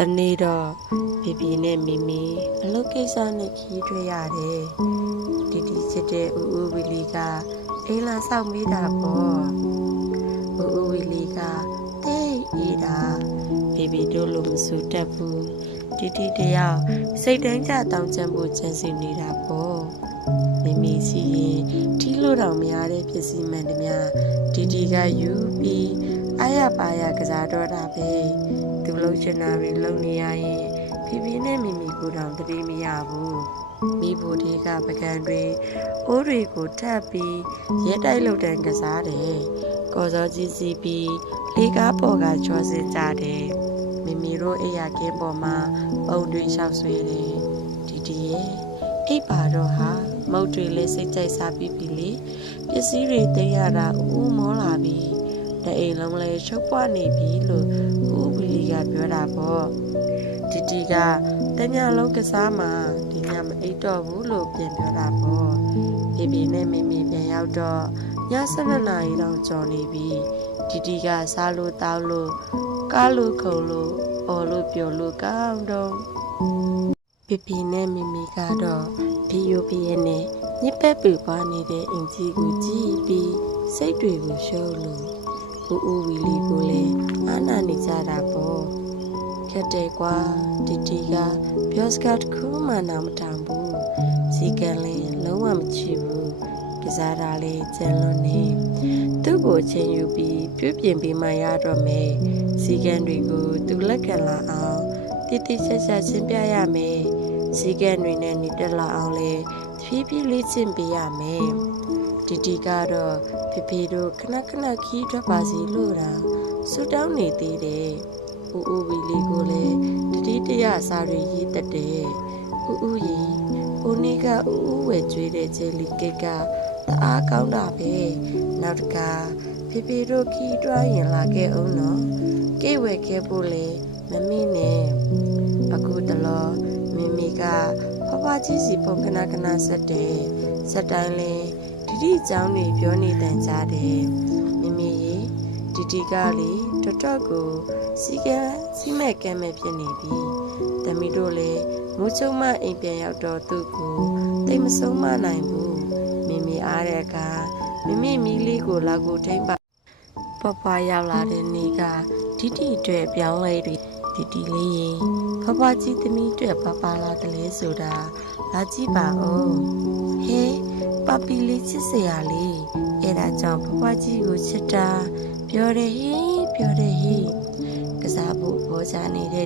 တနေ့တော့ဖေဖေနဲ့မီမီအလုပ်ကိစ္စနဲ့ခီးထွက်ရတယ်တီတီချစ်တဲ့ဦးဦးဝီလီကအိမ်လာဆောက်မိတာပေါ့ဦးဦးဝီလီကတိတ်အေးတာဖေဖေတို့လိုမစူတတ်ဘူးတီတီတယောက်စိတ်တိုင်းကြတောင်းချမ်းဖို့ချမ်းစီနေတာပေါ့မီမီစီရင်ထီးလို့တောင်မရတဲ့ပစ္စည်းမှန်တည်းတီတီကယူပြီးအားရပါရကစားတော့တာပဲသူလုံးချင်တာတွေလုံနေရရင်ဖေဖေနဲ့မီမီကိုတောင်တတိမရဘူးမိဖို့တွေကပကံတွေအိုးတွေကိုထပ်ပြီးရဲတိုက်လုတ်တန်ကစားတယ်ကော်စောကြီးစီးပြီးလေကားပေါ်ကချောစင်ကြတယ်မီမီတို့အိယာကင်းပေါ်မှာပုံတွေလျှောက်ဆွဲတယ်ဒီဒီရဲ့အိပ်ပါတော့ဟာမုတ်တွေလည်းစိတ်ကြိုက်စားပြီးပြီလေပစ္စည်းတွေသိမ်းရတာဦးမောလာပြီတအိမ်လုံးလည်းရှုပ်ပွားနေပြီလို့ဦးဝီလီကပြောတာပေါ့တီတီကတညလုံးကစားမှဒီညမအိပ်တော့ဘူးလို့ပြန်ပြောတာပေါ့ဖေဖေနဲ့မမေပြန်ရောက်တော့ည7 နာရီတောင်ကျော်နေပြီတီတီကစားလို့တောက်လို့ကားလို့ခုံလို့အော်လို့ပြောလို့ကောင်းတော့ဖေဖေနဲ့မမေကတော့ဖီယိုဖီရဲ့နဲ့ညစ်ပတ်ပူပွားနေတဲ့အင်ကြီးကိုကြည့်ပြီးစိတ်တွေကိုရှုပ်လို့ဦးဝီလီကိုလည်းအာနာနေကြတာပေါ့ခက်တယ်ကွာတီတီကပြောစကားတစ်ခုမှနားမထောင်ဘူးစီကံလည်းလုံးဝမချီဘူးကစားတာလည်းကြမ်းလွန်နေသူ့ကိုချင်းယူပြီးပြုပြင်ပြီးမှရတော့မယ်စီကံတွေကိုသူလက်ခံလာအောင်တီတီချက်ချက်ချင်းပြရမယ်စီကံတွေနဲ့နေတက်လာအောင်လေဖြည်းဖြည်းလေးချင်းပေးရမယ်တီတီကတော့ဖေဖေတို့ခဏခီးထွက်ပါစီလို့တာဆူတောင်းနေသေးတယ်ဦးဦးဝီလီကိုလည်းတတိတရစာတွေရေးတတ်တယ်ဦးဦးကြီးဟိုနေ့ကဦးဦးဝယ်ကျွေးတဲ့ဂျယ်လီကိတ်ကတအားကောင်းတာပဲနောက်တကဖေဖေတို့ခီးတွားရင်လာခဲ့အောင်နော်ကိတ်ဝယ်ခဲ့ဖို့လေမမေ့နဲ့အခုတလောမမေကဖဖကြီးစီပုံခဏဆက်တယ်ဆက်တိုင်းလဲဒီဒီအကြောင်းတွေပြောနေတန်ကြတယ်မမေရေဒီဒီကလေတော်ကိုစီမဲ့ကမ်းမဲ့ဖြစ်နေပြီတမီတို့လည်းမူးချုံမအိမ်ပြန်ရောက်တော့သူ့ကိုတိတ်မဆုံးမနိုင်ဘူးမမေအားတဲ့အခါမမေမီးလေးကိုလာကိုထိမ့်ပါပပရောက်လာတဲ့နေ့ကဒီဒီအတွက်ပြောင်းလဲတွေဒီဒီလေးရင်ဖဖကြီးသမီးအတွက်ပလာတလဲဆိုတာလာကြည့်ပါဦးဟေးပပီလေးချစ်စရာလေးအဲ့ဒါကြောင့်ဖဖကြီးကိုချစ်တာပြောတယ်ဟေးကစားဖို့ဘောချနေတဲ့